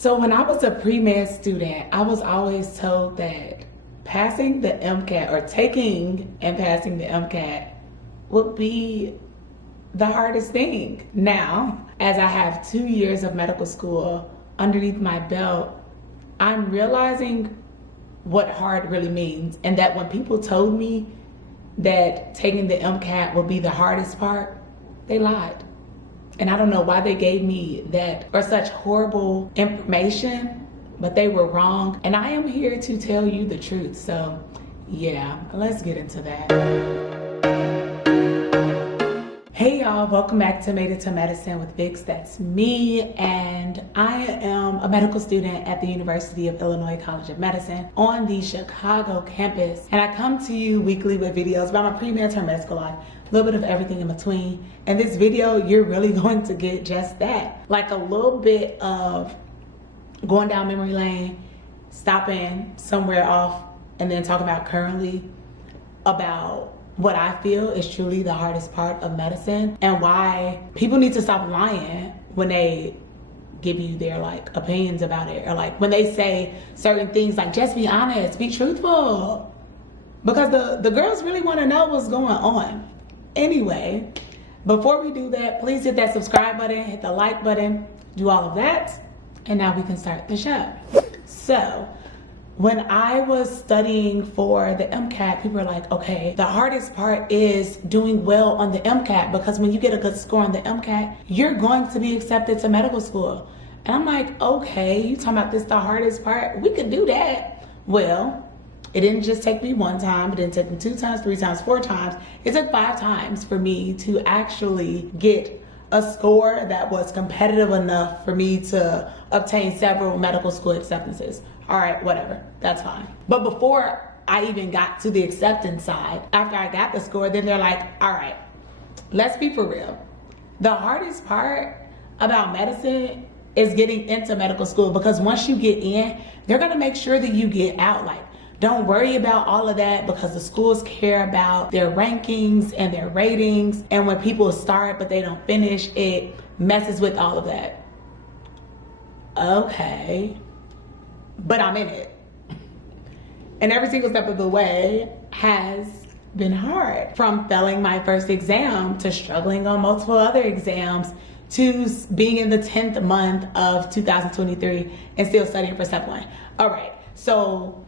So when I was a pre-med student, I was always told that passing the MCAT or taking and passing the MCAT would be the hardest thing. Now, as I have 2 years of medical school underneath my belt, I'm realizing what hard really means, and that when people told me that taking the MCAT would be the hardest part, they lied. And I don't know why they gave me that or such horrible information, but they were wrong. And I am here to tell you the truth. So yeah, let's get into that. Hey y'all, welcome back to Made It to Medicine with Vix. That's me, and I am a medical student at the University of Illinois College of Medicine on the Chicago campus. And I come to you weekly with videos about my pre-med term medical life, a little bit of everything in between. And this video, you're really going to get just that. Like a little bit of going down memory lane, stopping somewhere off, and then talking about currently about what I feel is truly the hardest part of medicine, and why people need to stop lying when they give you their like opinions about it, or like when they say certain things like just be honest, be truthful, because the girls really want to know what's going on. Anyway, before we do that, please hit that subscribe button, hit the like button, do all of that, and now we can start the show. So when I was studying for the MCAT, people were like, okay, the hardest part is doing well on the MCAT, because when you get a good score on the MCAT, you're going to be accepted to medical school. And I'm like, okay, you talking about this the hardest part? We could do that. Well, it didn't just take me one time, it didn't take me 2 times, 3 times, 4 times. It took 5 times for me to actually get a score that was competitive enough for me to obtain several medical school acceptances. All right, whatever, that's fine. But before I even got to the acceptance side, after I got the score, then they're like, all right, let's be for real. The hardest part about medicine is getting into medical school, because once you get in, they're gonna make sure that you get out. Like, don't worry about all of that, because the schools care about their rankings and their ratings. And when people start but they don't finish, it messes with all of that. Okay, but I'm in it. And every single step of the way has been hard. From failing my first exam, to struggling on multiple other exams, to being in the 10th month of 2023 and still studying for step 1. All right, so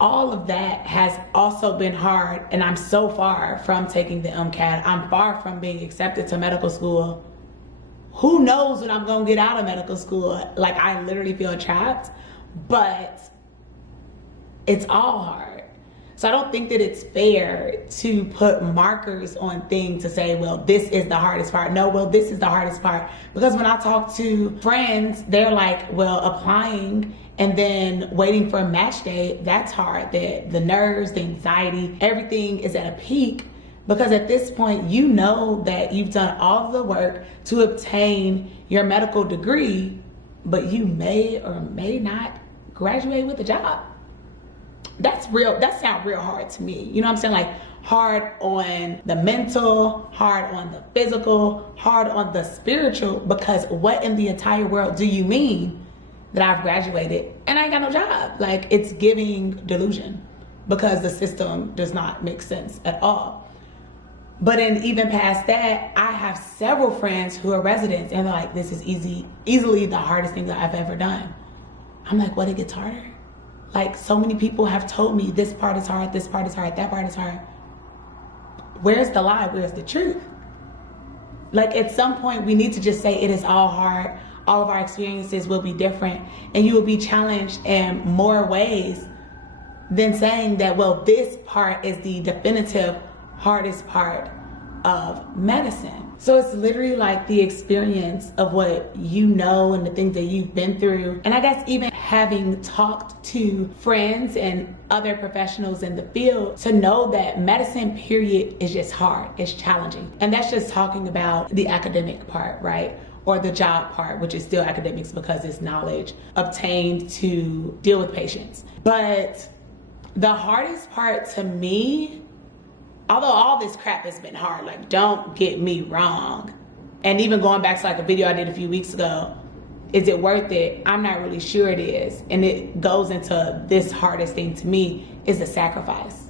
all of that has also been hard, and I'm so far from taking the MCAT. I'm far from being accepted to medical school. Who knows when I'm gonna get out of medical school? Like, I literally feel trapped, but it's all hard. So I don't think that it's fair to put markers on things to say, well, this is the hardest part. No, well, this is the hardest part. Because when I talk to friends, they're like, well, applying and then waiting for match day, that's hard. The nerves, the anxiety, everything is at a peak, because at this point, you know that you've done all of the work to obtain your medical degree, but you may or may not graduate with a job. That's real. That sounds real hard to me. You know what I'm saying? Like, hard on the mental, hard on the physical, hard on the spiritual, because what in the entire world do you mean that I've graduated and I ain't got no job? Like, it's giving delusion, because the system does not make sense at all. But then even past that, I have several friends who are residents, and they're like, this is easily the hardest thing that I've ever done. I'm like, what, it gets harder? Like, so many people have told me this part is hard, this part is hard, that part is hard. Where's the lie? Where's the truth? Like, at some point, we need to just say it is all hard. All of our experiences will be different, and you will be challenged in more ways than saying that, well, this part is the definitive hardest part of medicine. So it's literally like the experience of what you know and the things that you've been through. And I guess even having talked to friends and other professionals in the field to know that medicine, period, is just hard, it's challenging. And that's just talking about the academic part, right? Or the job part, which is still academics because it's knowledge obtained to deal with patients. But the hardest part to me, although all this crap has been hard, like, don't get me wrong. And even going back to like a video I did a few weeks ago, Is it worth it? I'm not really sure it is. And it goes into this hardest thing to me is the sacrifice.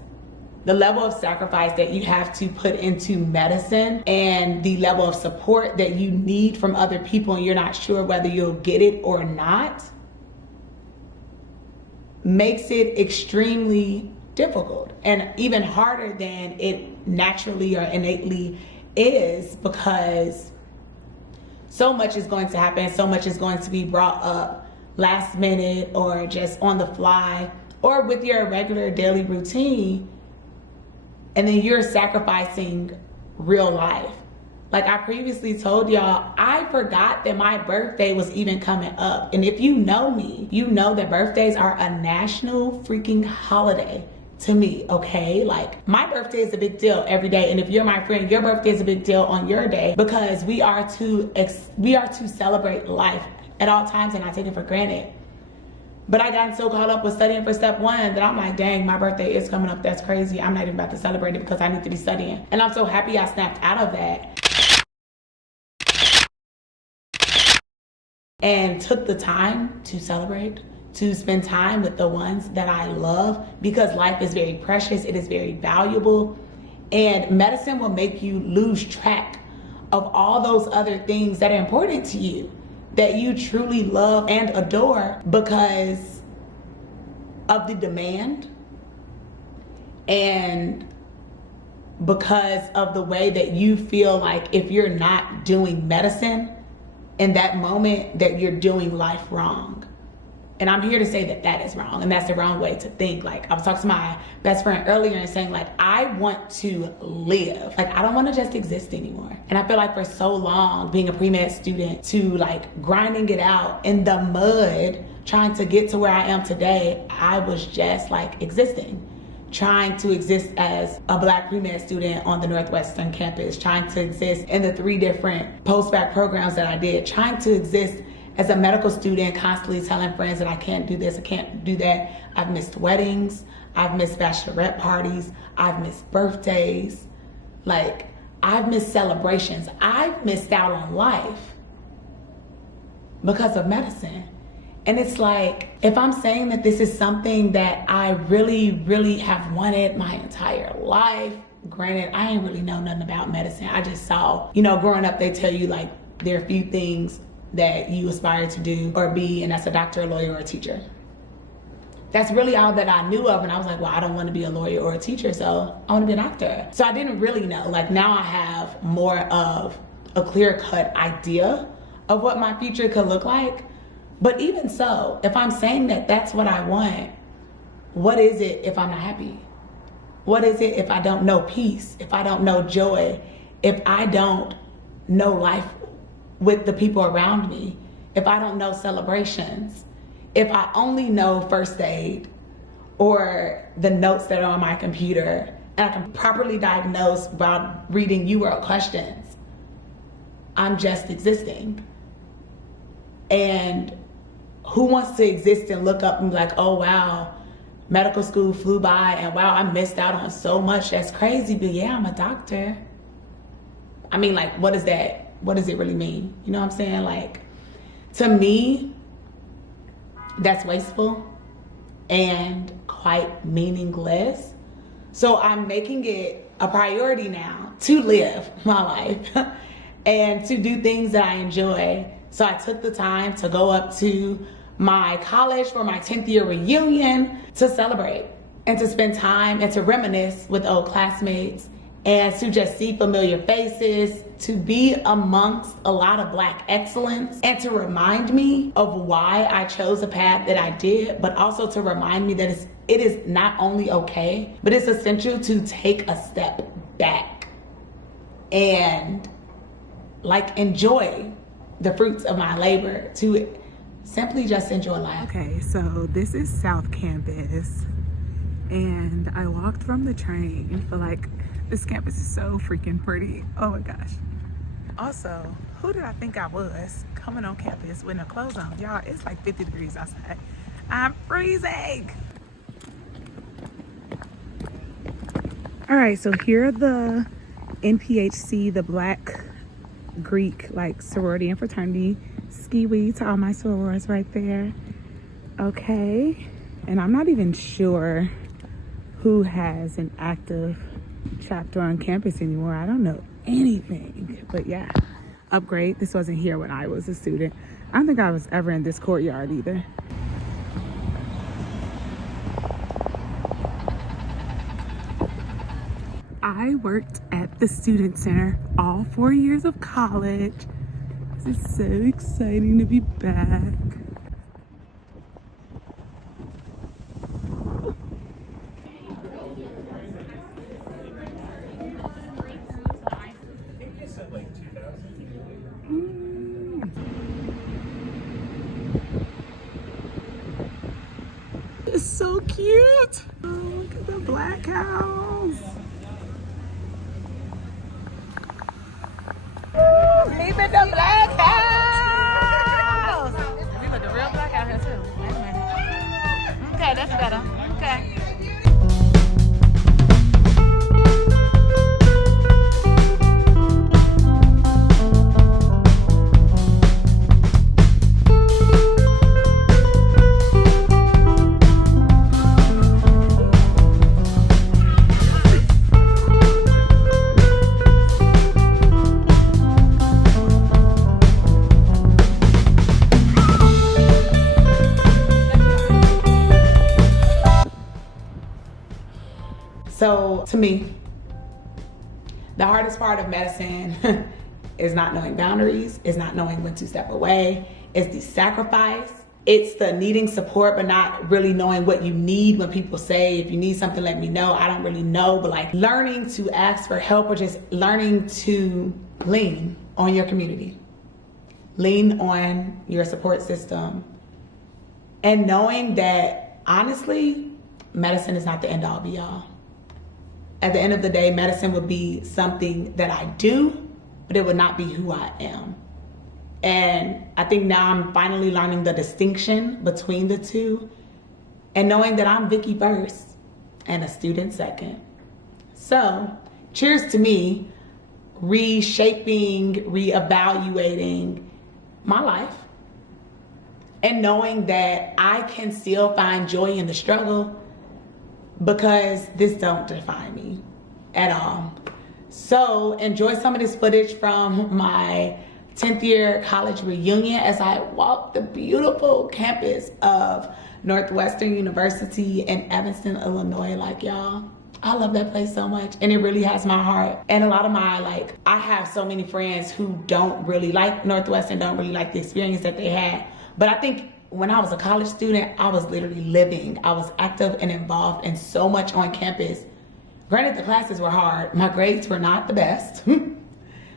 The level of sacrifice that you have to put into medicine and the level of support that you need from other people and you're not sure whether you'll get it or not makes it extremely difficult and even harder than it naturally or innately is, because so much is going to happen, so much is going to be brought up last minute or just on the fly or with your regular daily routine, and then you're sacrificing real life. Like I previously told y'all, I forgot that my birthday was even coming up. And if you know me, you know that birthdays are a national freaking holiday to me, okay? Like my birthday is a big deal every day. And if you're my friend, your birthday is a big deal on your day, because we are to celebrate life at all times and not take it for granted. But I got so caught up with studying for step one that I'm like, dang, my birthday is coming up. That's crazy. I'm not even about to celebrate it because I need to be studying. And I'm so happy I snapped out of that and took the time to celebrate, to spend time with the ones that I love, because life is very precious. It is very valuable. And medicine will make you lose track of all those other things that are important to you, that you truly love and adore, because of the demand and because of the way that you feel like if you're not doing medicine in that moment, that you're doing life wrong. And I'm here to say that that is wrong, and that's the wrong way to think. Like I was talking to my best friend earlier and saying like, I want to live. Like I don't want to just exist anymore. And I feel like for so long being a pre-med student to like grinding it out in the mud, trying to get to where I am today, I was just like existing. Trying to exist as a Black pre-med student on the Northwestern campus, trying to exist in the 3 different post-bac programs that I did, trying to exist as a medical student, constantly telling friends that I can't do this, I can't do that. I've missed weddings, I've missed bachelorette parties, I've missed birthdays, like I've missed celebrations. I've missed out on life because of medicine. And it's like, if I'm saying that this is something that I really, really have wanted my entire life, granted, I ain't really know nothing about medicine. I just saw, you know, growing up, they tell you like there are a few things that you aspire to do or be, and that's a doctor, a lawyer, or a teacher. That's really all that I knew of, and I was like, well, I don't want to be a lawyer or a teacher, so I want to be a doctor. So I didn't really know. Like now I have more of a clear-cut idea of what my future could look like. But even so, if I'm saying that that's what I want, what is it if I'm not happy? What is it if I don't know peace, if I don't know joy, if I don't know life with the people around me, if I don't know celebrations, if I only know first aid or the notes that are on my computer, and I can properly diagnose while reading URL questions, I'm just existing. And who wants to exist and look up and be like, oh wow, medical school flew by and wow, I missed out on so much, that's crazy, but yeah, I'm a doctor. I mean, like, what is that? What does it really mean? You know what I'm saying? Like, to me, that's wasteful and quite meaningless. So I'm making it a priority now to live my life and to do things that I enjoy. So I took the time to go up to my college for my 10th year reunion to celebrate and to spend time and to reminisce with old classmates and to just see familiar faces, to be amongst a lot of Black excellence, and to remind me of why I chose a path that I did, but also to remind me that it is not only okay, but it's essential to take a step back and like enjoy the fruits of my labor, to simply just enjoy life. Okay, so this is South Campus, and I walked from the train, but like, this campus is so freaking pretty. Oh my gosh. Also, who did I think I was coming on campus with no clothes on? Y'all, it's like 50 degrees outside. I'm freezing. All right, so here are the NPHC, the Black Greek like sorority and fraternity Ski wee to all my sorors right there. Okay. And I'm not even sure who has an active chapter on campus anymore. I don't know anything. But yeah, upgrade. This wasn't here when I was a student. I don't think I was ever in this courtyard either. I worked at the Student Center all 4 years of college. This is so exciting to be back. It's so cute. Oh, look at the black house. Leaving the black house. We look real black out here too. Wait a minute. Okay, that's better. Okay. So to me, the hardest part of medicine is not knowing boundaries, is not knowing when to step away, it's the sacrifice, it's the needing support but not really knowing what you need. When people say, if you need something, let me know. I don't really know, but like learning to ask for help or just learning to lean on your community, lean on your support system, and knowing that honestly, medicine is not the end all be all. At the end of the day, medicine would be something that I do, but it would not be who I am. And I think now I'm finally learning the distinction between the two and knowing that I'm Vicky first and a student second. So cheers to me reshaping, reevaluating my life and knowing that I can still find joy in the struggle, because this don't define me at all. So enjoy some of this footage from my 10th year college reunion as I walk the beautiful campus of Northwestern University in Evanston, Illinois. Like y'all, I love that place so much and it really has my heart. And a lot of my, I have so many friends who don't really like Northwestern, don't really like the experience that they had. But I think when I was a college student, I was literally living. I was active and involved in so much on campus. Granted, the classes were hard. My grades were not the best.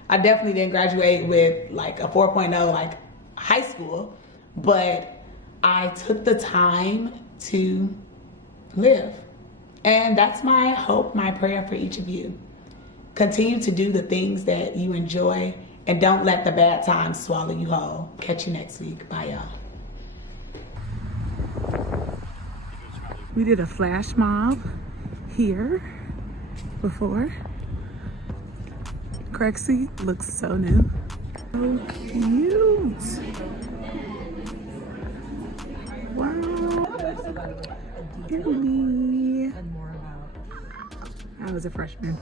I definitely didn't graduate with like a 4.0 like high school, but I took the time to live. And that's my hope, my prayer for each of you. Continue to do the things that you enjoy and don't let the bad times swallow you whole. Catch you next week. Bye, y'all. We did a flash mob here before. Crexie looks so new. So cute. Wow. Look at me. I was a freshman.